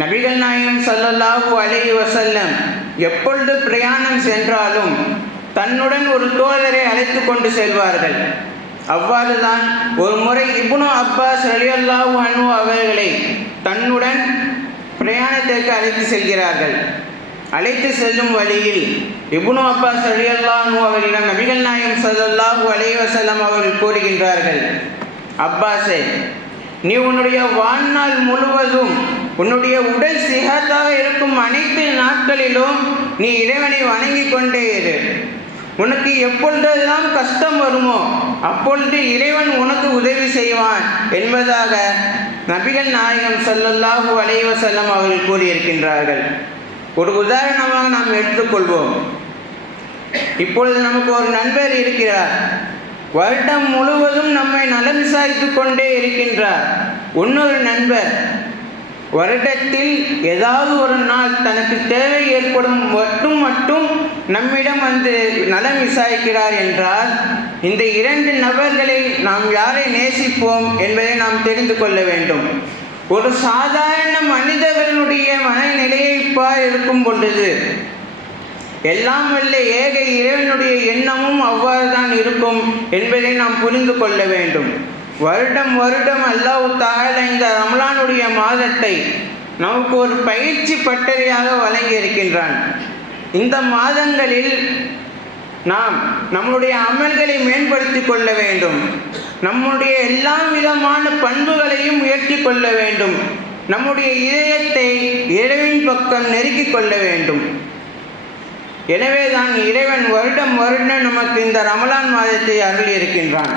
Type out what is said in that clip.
நபிகள் நாயகம் ஸல்லல்லாஹு அலைஹி வஸல்லம் எப்பொழுது பிரயாணம் சென்றாலும் தன்னுடன் ஒரு தோழரை அழைத்து கொண்டு செல்வார்கள். அவ்வாறு தான் ஒரு முறை இப்னு அப்பாஸ் ரலியல்லாஹு அன்ஹு அவர்களை தன்னுடன் பிரயாணத்திற்கு அழைத்து செல்கிறார்கள். அழைத்து செல்லும் வழியில் இப்னு அப்பாஸ் ரலியல்லாஹு அன்ஹு அவர்களிடம் நபிகள் நாயகம் ஸல்லல்லாஹு அலைஹி வஸல்லம் அவர்கள் கூறுகின்றார்கள், அப்பாஸே, நீ உன்னுடைய வாழ்நாள் முழுவதும் உன்னுடைய உடல் சிஹத்தாக இருக்கும் அனைத்து நாட்களிலும் நீ இறைவனை வணங்கி கொண்டே இரு. உனக்கு எப்பொழுதெல்லாம் கஷ்டம் வருமோ அப்பொழுது இறைவன் உனக்கு உதவி செய்வான் என்பதாக நபிகள் நாயகம் ஸல்லல்லாஹு அலைஹி வஸல்லம் அவர்கள் கூறியிருக்கின்றார்கள். ஒரு உதாரணமாக நாம் எடுத்துக்கொள்வோம். இப்பொழுது நமக்கு ஒரு நண்பர் இருக்கிறார். வருடம் முழுவதும் நம்மை நலம் விசாரித்து கொண்டே இருக்கின்றார். இன்னொரு நண்பர் வருடத்தில் ஏதாவது ஒரு நாள் தனக்கு தேவை ஏற்படும் மட்டும் நம்மிடம் வந்து நலம் விசாரிக்கிறார் என்றால், இந்த இரண்டு நபர்களை நாம் யாரை நேசிப்போம் என்பதை நாம் தெரிந்து கொள்ள வேண்டும். ஒரு சாதாரண மனிதர்களுடைய மனநிலையை இருக்கும் பொழுது எல்லாம் வல்ல ஏக இறைவனுடைய எண்ணமும் அவ்வாறு தான் இருக்கும் என்பதை நாம் புரிந்து கொள்ள வேண்டும். வருடம் அல்லாஹ் தஆலா இந்த ரமலானுடைய மாதத்தை நமக்கு ஒரு பயிற்சி பட்டறையாக வழங்கி இருக்கின்றான். இந்த மாதங்களில் நாம் நம்முடைய அமல்களை மேம்படுத்தி கொள்ள வேண்டும். நம்முடைய எல்லா விதமான பண்புகளையும் உயர்த்தி கொள்ள வேண்டும். நம்முடைய இதயத்தை இறைவன் பக்கம் நெருக்கிக் கொள்ள வேண்டும். எனவே தான் இறைவன் வருடம் நமக்கு இந்த ரமலான் மாதத்தை அருளி இருக்கின்றான்.